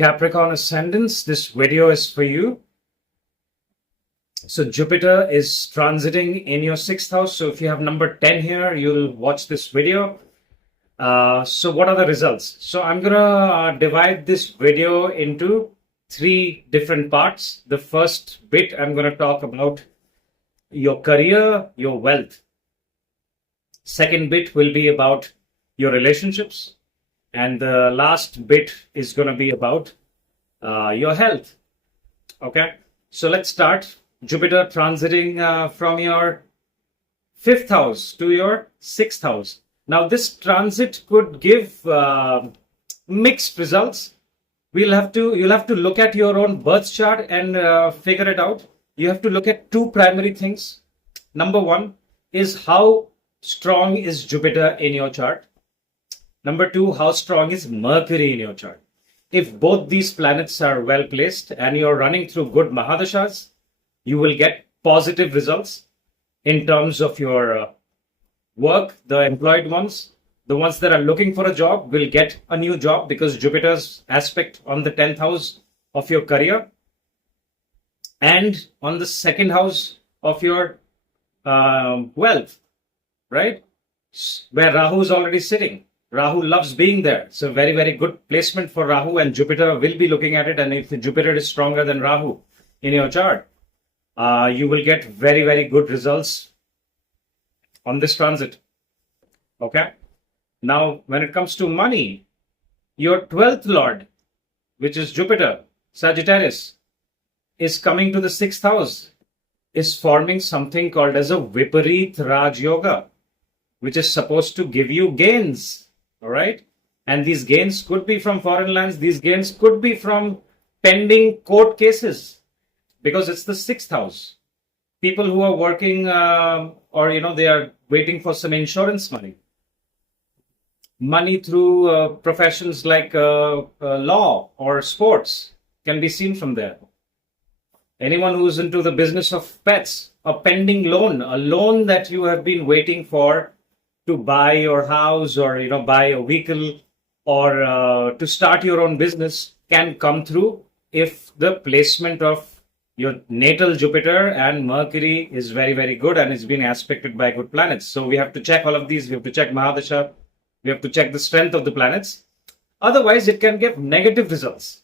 Capricorn Ascendants, this video is for you. So Jupiter is transiting in your 6th house. So if you have number 10 here, you'll watch this video. So what are the results? So I'm going to divide this video into 3 different parts. The first bit, I'm going to talk about your career, your wealth. Second bit will be about your relationships. And the last bit is going to be about your health. Okay, so let's start. Jupiter transiting from your 5th house to your 6th house. Now, this transit could give mixed results. You'll have to look at your own birth chart and figure it out. You have to look at 2 primary things. Number 1 is how strong is Jupiter in your chart. Number 2, how strong is Mercury in your chart? If both these planets are well placed and you're running through good Mahadashas, you will get positive results in terms of your work. The employed ones, the ones that are looking for a job, will get a new job because Jupiter's aspect on the 10th house of your career and on the 2nd house of your wealth, right? Where Rahu is already sitting. Rahu loves being there. It's a very, very good placement for Rahu, and Jupiter will be looking at it. And if Jupiter is stronger than Rahu in your chart, you will get very, very good results on this transit. Okay. Now, when it comes to money, your 12th Lord, which is Jupiter, Sagittarius, is coming to the 6th house, is forming something called as a Viparit Raj Yoga, which is supposed to give you gains. All right. And these gains could be from foreign lands. These gains could be from pending court cases because it's the 6th house. People who are working or they are waiting for some insurance money. Money through professions like law or sports can be seen from there. Anyone who's into the business of pets, a pending loan, a loan that you have been waiting for to buy your house or buy a vehicle or to start your own business, can come through if the placement of your natal Jupiter and Mercury is very, very good and it's been aspected by good planets. So we have to check all of these. We have to check Mahadasha. We have to check the strength of the planets. Otherwise, it can give negative results.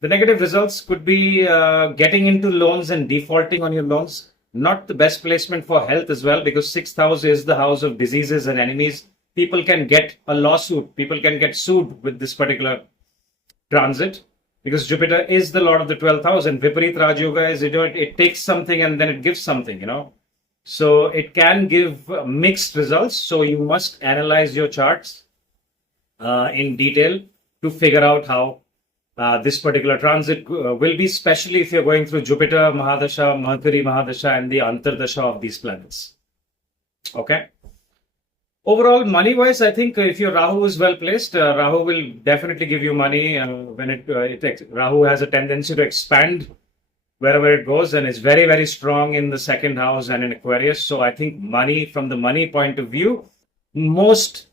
The negative results could be getting into loans and defaulting on your loans. Not the best placement for health as well, because 6th house is the house of diseases and enemies. People can get a lawsuit. People can get sued with this particular transit because Jupiter is the lord of the 12th house, and Viparit Raj Yoga is, it takes something and then it gives something, So it can give mixed results. So you must analyze your charts in detail to figure out how this particular transit will be, especially if you're going through Jupiter Mahadasha, Mercury Mahadasha, and the Antardasha of these planets. Okay. Overall, money-wise, I think if your Rahu is well placed, Rahu will definitely give you money. When Rahu has a tendency to expand wherever it goes, and is very, very strong in the 2nd house and in Aquarius. So I think money, from the money point of view, most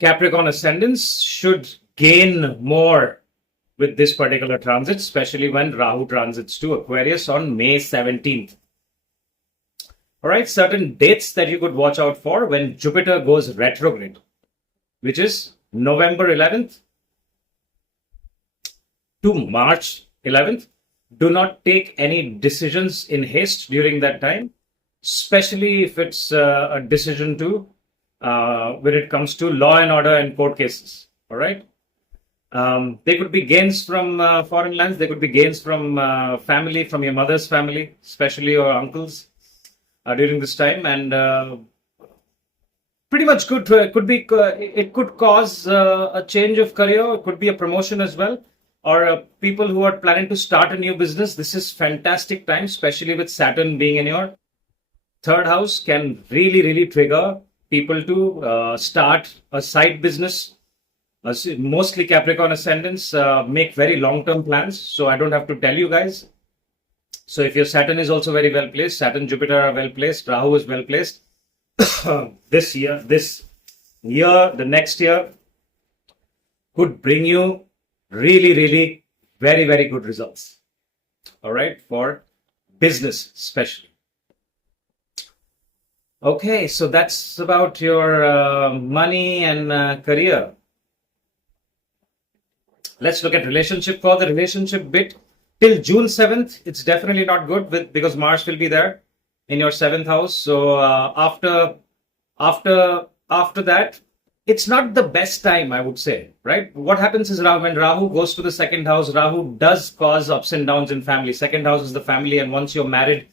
Capricorn ascendants should gain more with this particular transit, especially when Rahu transits to Aquarius on May 17th. All right, certain dates that you could watch out for when Jupiter goes retrograde, which is November 11th to March 11th. Do not take any decisions in haste during that time, especially if it's a decision to when it comes to law and order and court cases. All right. There could be gains from foreign lands. There could be gains from family, from your mother's family, especially your uncles during this time. And pretty much good. It could cause a change of career. It could be a promotion as well. Or people who are planning to start a new business. This is fantastic time, especially with Saturn being in your 3rd house, can really, really trigger people to start a side business. Mostly Capricorn ascendants make very long-term plans, so I don't have to tell you guys. So if your Saturn is also very well placed, Saturn, Jupiter are well placed, Rahu is well placed, the next year, could bring you really, really very, very good results. All right, for business especially. Okay, so that's about your money and career. Let's look at relationship. For the relationship bit, till June 7th, it's definitely not good because Mars will be there in your 7th house. So after that, it's not the best time, I would say, right? What happens is when Rahu goes to the 2nd house, Rahu does cause ups and downs in family. 2nd house is the family, and once you're married,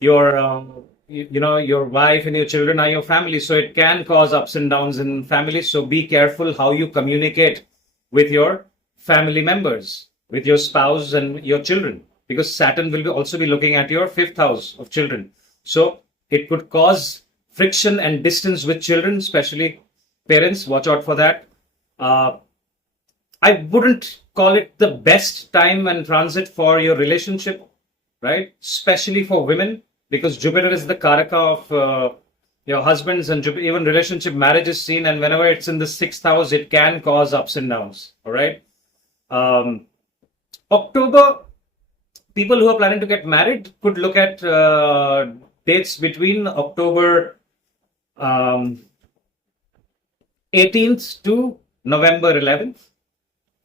your wife and your children are your family. So it can cause ups and downs in family. So be careful how you communicate with your family members, with your spouse and your children, because Saturn will also be looking at your 5th house of children. So it could cause friction and distance with children, especially parents. Watch out for that. I wouldn't call it the best time and transit for your relationship, right? Especially for women, because Jupiter is the Karaka of your husbands, and even relationship marriage is seen. And whenever it's in the 6th house, it can cause ups and downs. All right. October, people who are planning to get married could look at dates between October 18th to November 11th,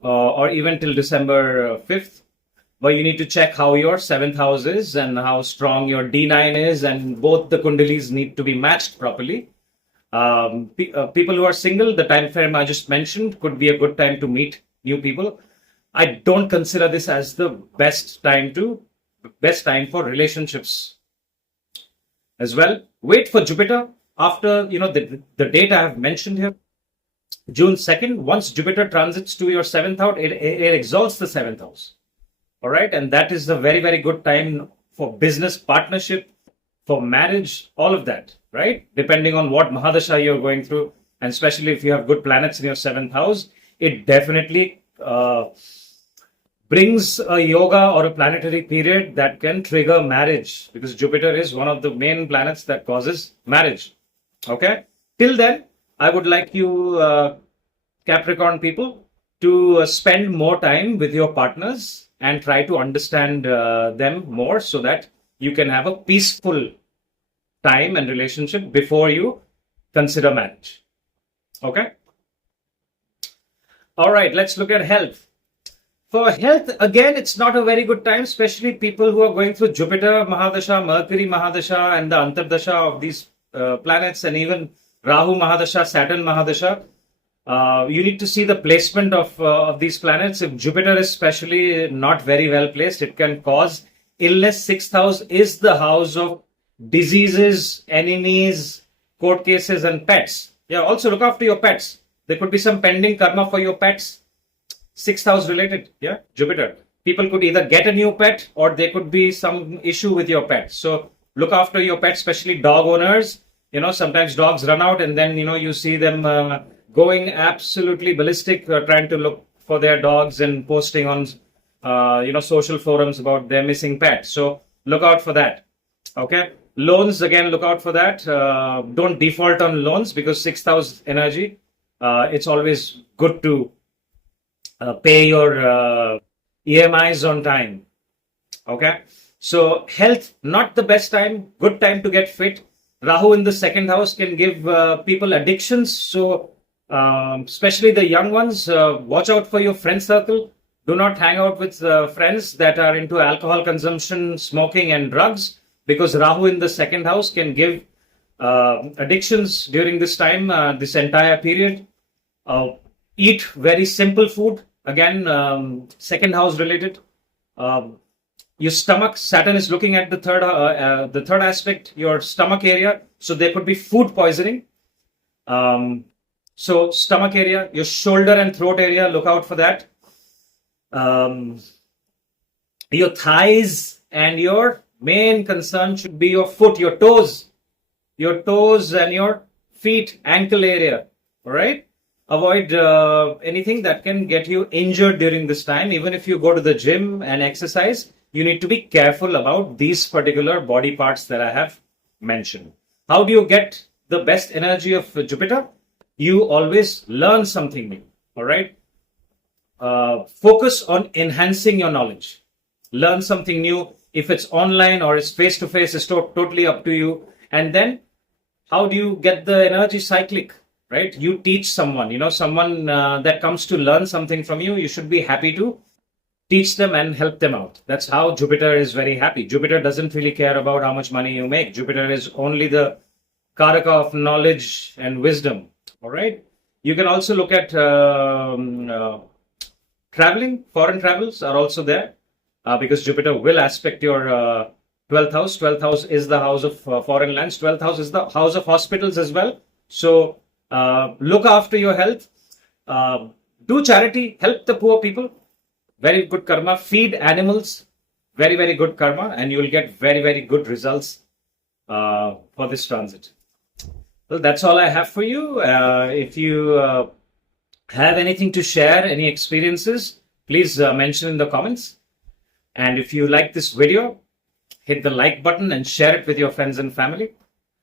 or even till December 5th. But you need to check how your 7th house is and how strong your D9 is, and both the kundalis need to be matched properly. People who are single, the time frame I just mentioned could be a good time to meet new people. I don't consider this as the best time for relationships as well. Wait for Jupiter after the date I have mentioned here, June 2nd. Once Jupiter transits to your 7th house, it exalts the 7th house. All right, and that is a very, very good time for business partnership, for marriage, all of that, right? Depending on what Mahadasha you're going through, and especially if you have good planets in your 7th house, it definitely brings a yoga or a planetary period that can trigger marriage, because Jupiter is one of the main planets that causes marriage. Okay, till then, I would like you Capricorn people to spend more time with your partners and try to understand them more, so that you can have a peaceful time and relationship before you consider marriage. Okay. All right, let's look at health. For health, again, it's not a very good time, especially people who are going through Jupiter Mahadasha, Mercury Mahadasha, and the Antardasha of these planets, and even Rahu Mahadasha, Saturn Mahadasha. You need to see the placement of these planets. If Jupiter is especially not very well placed, it can cause illness. 6th house is the house of diseases, enemies, court cases, and pets. Yeah, also look after your pets. There could be some pending karma for your pets. 6th house related, yeah, Jupiter. People could either get a new pet, or there could be some issue with your pet. So look after your pet, especially dog owners. Sometimes dogs run out, and then, you see them going absolutely ballistic, trying to look for their dogs and posting on, social forums about their missing pet. So look out for that. Okay. Loans, again, look out for that. Don't default on loans, because 6th house energy, it's always good to pay your EMIs on time. Okay. So health, not the best time. Good time to get fit. Rahu in the 2nd house can give people addictions. So especially the young ones, watch out for your friend circle. Do not hang out with friends that are into alcohol consumption, smoking, and drugs, because Rahu in the 2nd house can give addictions during this time, this entire period. Eat very simple food. Again, 2nd house related. Your stomach, Saturn is looking at the third aspect, your stomach area. So there could be food poisoning. So stomach area, your shoulder and throat area, look out for that. Your thighs, and your main concern should be your foot, your toes and your feet, ankle area. All right. Avoid anything that can get you injured during this time. Even if you go to the gym and exercise, you need to be careful about these particular body parts that I have mentioned. How do you get the best energy of Jupiter? You always learn something new. All right. focus on enhancing your knowledge. Learn something new. If it's online or it's face to face, it's totally up to you. And then how do you get the energy cyclic, right? You teach someone, someone that comes to learn something from you, you should be happy to teach them and help them out. That's how Jupiter is very happy. Jupiter doesn't really care about how much money you make. Jupiter is only the Karaka of knowledge and wisdom. All right. You can also look at traveling. Foreign travels are also there because Jupiter will aspect your 12th house. 12th house is the house of foreign lands. 12th house is the house of hospitals as well. So look after your health. Do charity. Help the poor people. Very good karma. Feed animals. Very, very good karma. And you will get very, very good results for this transit. Well, that's all I have for you. If you have anything to share, any experiences, please mention in the comments. And if you like this video, hit the like button and share it with your friends and family.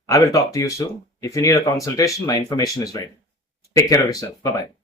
I will talk to you soon. If you need a consultation, my information is right. Take care of yourself. Bye-bye.